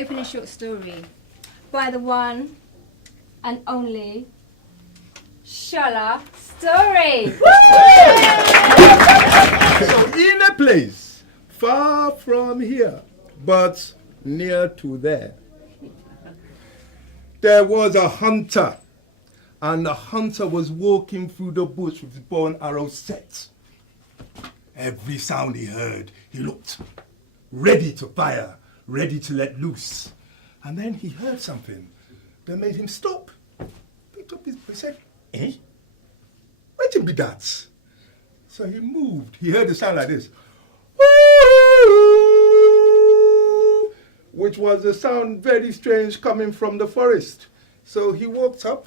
Opening short story by the one and only Shala Story. So in a place far from here, but near to there, there was a hunter, and the hunter was walking through the bush with his bow and arrow set. Every sound he heard, he looked, ready to fire, ready to let loose. And then he heard something that made him stop. Picked up his bow, he said, "Eh? What can be that?" So he moved. He heard a sound like this, which was a sound very strange coming from the forest. So he walked up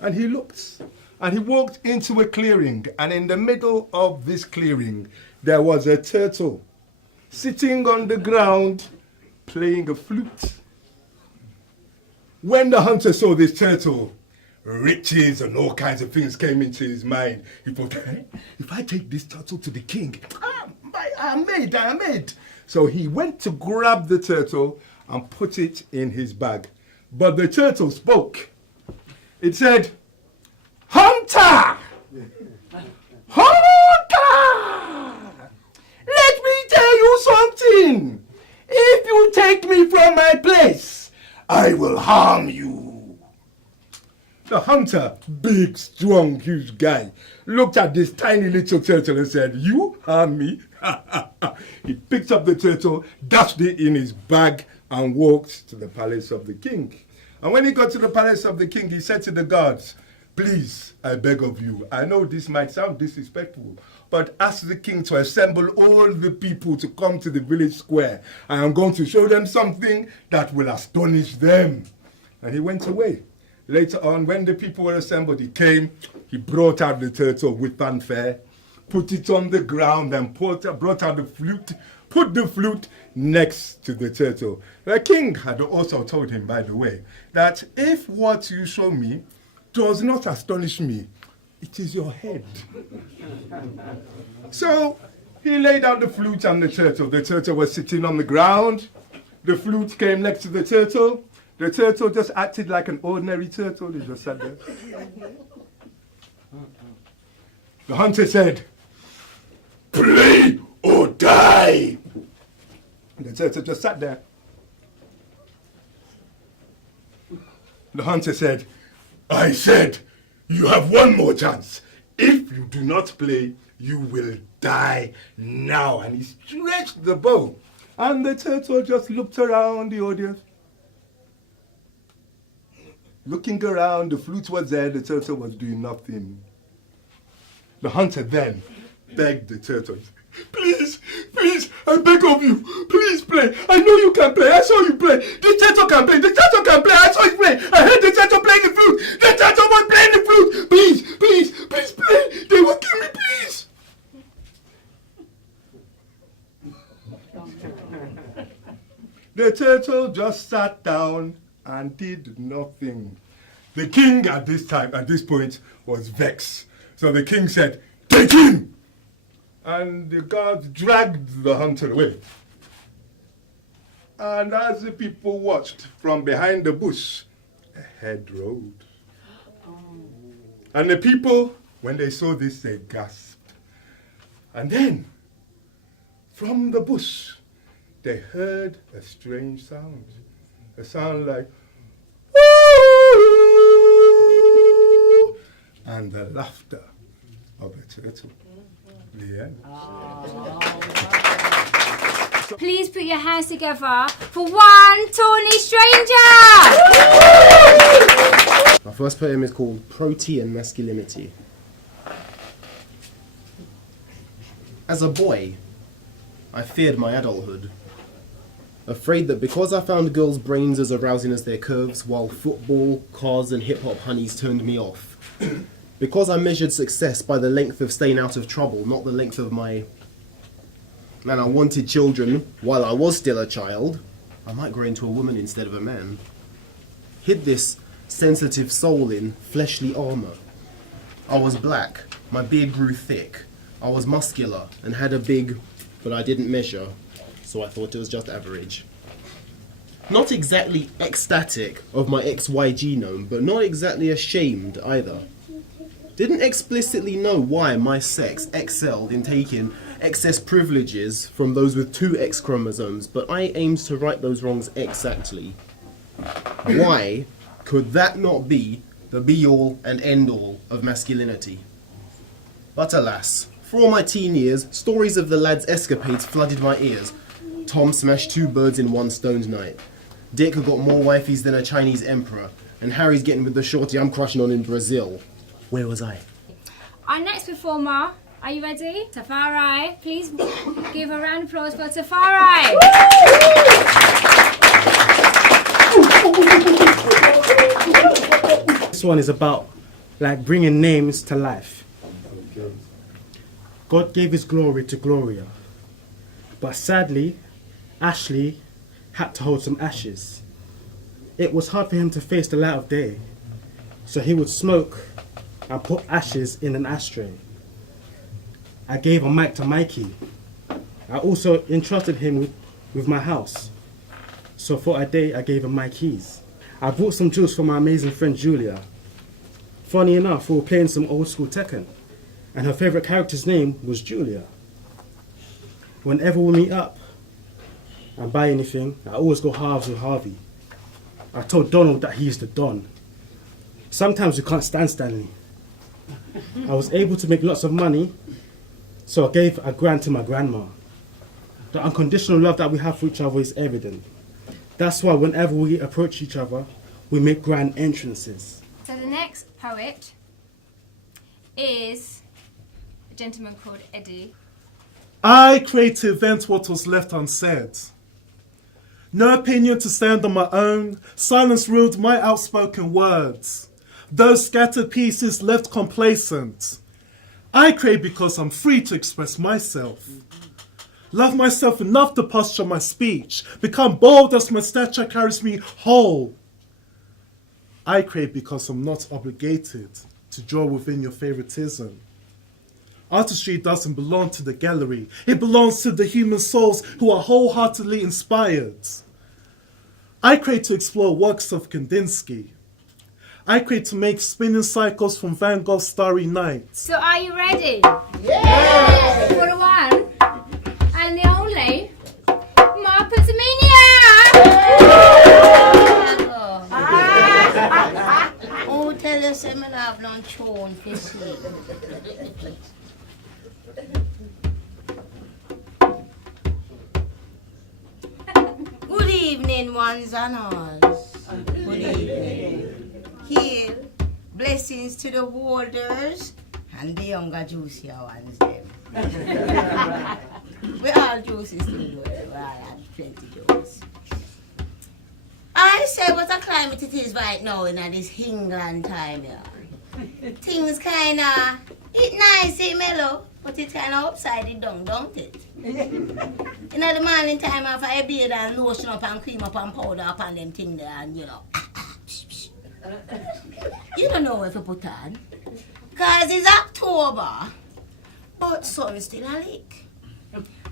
and he looked, and he walked into a clearing, and in the middle of this clearing there was a turtle sitting on the ground playing a flute. When the hunter saw this turtle, riches and all kinds of things came into his mind. He thought, if I take this turtle to the king, I'm made. So he went to grab the turtle and put it in his bag. But the turtle spoke. It said, "Hunter! Hunter! Let me tell you something. If you take me from my place, I will harm you." The hunter, big, strong, huge guy, looked at this tiny little turtle and said, "You harm me?" He picked up the turtle, dashed it in his bag, and walked to the palace of the king. And when he got to the palace of the king, he said to the guards, "Please, I beg of you, I know this might sound disrespectful, but ask the king to assemble all the people to come to the village square. I am going to show them something that will astonish them." And he went away. Later on, when the people were assembled, he came, he brought out the turtle with fanfare, put it on the ground, and brought out the flute, put the flute next to the turtle. The king had also told him, by the way, that if what you show me does not astonish me, it is your head. So he laid out the flute and the turtle. The turtle was sitting on the ground. The flute came next to the turtle. The turtle just acted like an ordinary turtle. He just sat there. The hunter said, "Play or die." The turtle just sat there. The hunter said, "I said, you have one more chance. If you do not play, you will die now." And he stretched the bow. And the turtle just looked around the audience. Looking around, the flute was there, the turtle was doing nothing. The hunter then begged the turtle, "Please, I beg of you, please play. I know you can play, I saw you play. The turtle can play, I saw you play. I heard the turtle playing the flute. The turtle was playing the flute. Please play. They will kill me, please." The turtle just sat down and did nothing. The king at this point, was vexed. So the king said, "Take him!" And the guards dragged the hunter away. And as the people watched from behind the bush, a head rolled. And the people, when they saw this, they gasped. And then, from the bush, they heard a strange sound. A sound like, "Woo!" and the laughter of a turtle. The end. Please put your hands together for one tawny stranger. My first poem is called Protean Masculinity. As a boy, I feared my adulthood. Afraid that because I found girls' brains as arousing as their curves, while football, cars and hip-hop honeys turned me off. Because I measured success by the length of staying out of trouble, not the length of my... And I wanted children while I was still a child. I might grow into a woman instead of a man. Hid this sensitive soul in fleshly armour. I was black, my beard grew thick. I was muscular and had a big, but I didn't measure, so I thought it was just average. Not exactly ecstatic of my XY genome, but not exactly ashamed either. Didn't explicitly know why my sex excelled in taking excess privileges from those with 2 X chromosomes, but I aimed to right those wrongs exactly. Why could that not be the be-all and end-all of masculinity? But alas, for all my teen years, stories of the lad's escapades flooded my ears. Tom smashed 2 birds in one stoned night. Dick got more wifeys than a Chinese emperor. And Harry's getting with the shorty I'm crushing on in Brazil. Where was I? Our next performer, are you ready? Tafari. Please give a round of applause for Tafari. This one is about like bringing names to life. God gave his glory to Gloria, but sadly, Ashley had to hold some ashes. It was hard for him to face the light of day, so he would smoke and put ashes in an ashtray. I gave a mic to Mikey. I also entrusted him with my house, so for a day I gave him my keys. I bought some jewels for my amazing friend Julia. Funny enough, we were playing some old school Tekken, and her favourite character's name was Julia. Whenever we meet up and buy anything, I always go halves with Harvey. I told Donald that he's the Don. Sometimes we can't stand Stanley. I was able to make lots of money, so I gave a grand to my grandma. The unconditional love that we have for each other is evident. That's why whenever we approach each other, we make grand entrances. So the next poet is a gentleman called Eddie. I create to invent what was left unsaid. No opinion to stand on my own. Silence ruled my outspoken words. Those scattered pieces left complacent. I create because I'm free to express myself. Love myself enough to posture my speech. Become bold as my stature carries me whole. I create because I'm not obligated to draw within your favoritism. Artistry doesn't belong to the gallery. It belongs to the human souls who are wholeheartedly inspired. I create to explore works of Kandinsky. I create to make spinning cycles from Van Gogh's Starry Night. So are you ready? Yes! For the one and the only Marpazamania! Oh, tell us I'm gonna have no tune for sleep. Good evening, ones and alls. Good evening. Heal, blessings to the holders and the younger juicier ones them. We all juicy still good. We all have plenty juice. I say what a climate it is right now in this England time here. Things kinda, it nice, it mellow, but it kinda upside it down, don't it? In the morning time after I bathe and lotion up and cream up and powder up and them thing there and you know. You don't know where to put on. Cause it's October, but sun still a leak.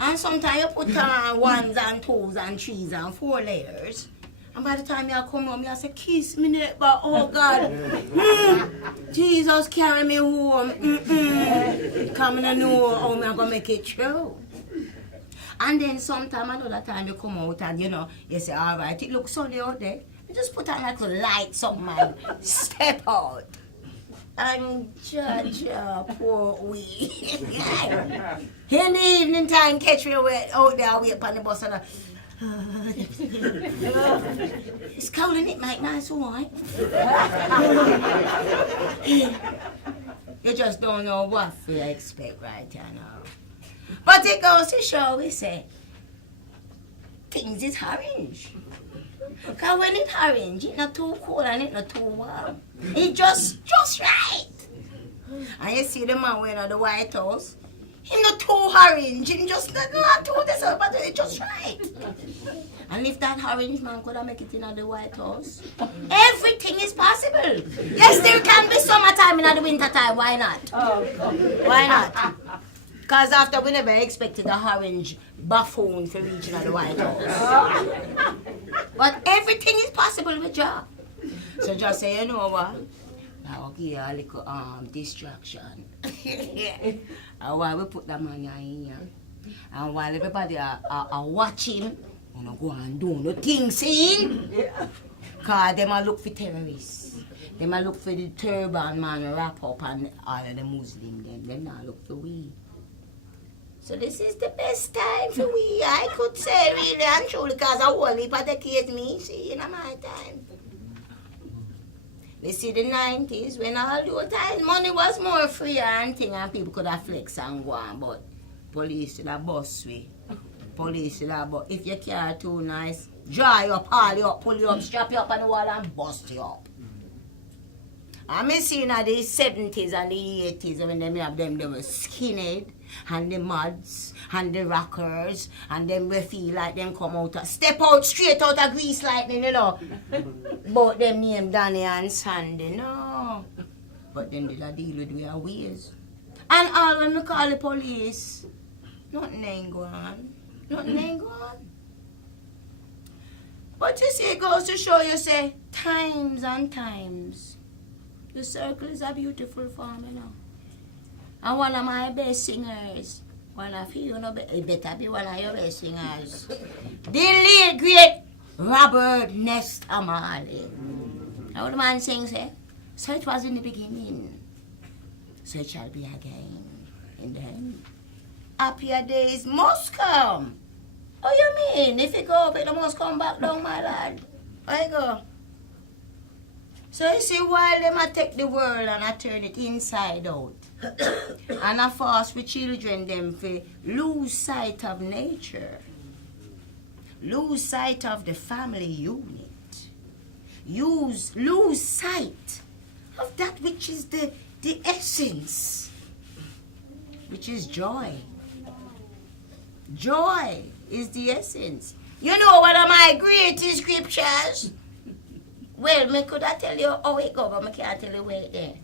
And sometimes you put on 1s and 2s and 3s and 4 layers. And by the time you come home, you say, kiss me neck, but oh God, Jesus carry me home. Come and know how I'm going to make it true. And then sometime, another time you come out and you know, you say, all right, it looks sunny out there. You just put on like a light something and step out. And poor we. In the evening time, catch me out there, wait upon the bus and It's cold in it, mate. Nice white. You just don't know what to expect right now. But it goes to show, we say, things is orange. Because when it's orange, it's not too cold and it's not too warm. It's just right. And you see the man wearing the White House, he's not too orange, he's just not too this, but it's just right. And if that orange man could have make it in the White House, everything is possible. Yes, there can be summertime in the winter time, why not? Why not? Because after we never expected the orange buffoon for reaching the White House. But everything is possible with Jah. So just say, you know what? I'll give you a little distraction. And while we put the man in here, and while everybody are watching, you know, go and do no things in. Because they might look for terrorists. They might look for the turban man wrap up and all of the Muslims. They not look for we. So this is the best time for we, I could say really and truly, because I won't dedicate me, see, in my time. We see the 90s when all the time money was more free and thing and people could have flex and go on, but police should have bust we. Police should have bust. If your car too nice, dry you up, haul you up, pull you up, strap you up on the wall and bust you up. And me see in the 70s and the 80s when they have them were skinhead and the muds and the rockers and them we feel like them come out, step out straight out of Grease Lightning, you know. But them name Danny and Sandy, no. But then they'll deal with their ways. And all when we call the police, nothing ain't going on. Nothing ain't going on. But you see, it goes to show you, say, times and times. The circle is a beautiful form, you know. And one of my best singers, one of you, it better be one of your best singers. The late great Robert Nest Amali. How the man sings, eh? So it was in the beginning, so it shall be again in the end. Happier days must come. Oh, you mean? If you go up, it must come back down, my lad. Where you go? So you see, while them I take the world and I turn it inside out, and I force with children them to lose sight of nature, lose sight of the family unit, lose sight of that which is the essence, which is joy. Joy is the essence. You know one of my greatest scriptures? Well, me could I tell you how it go, but I can't tell you where it there.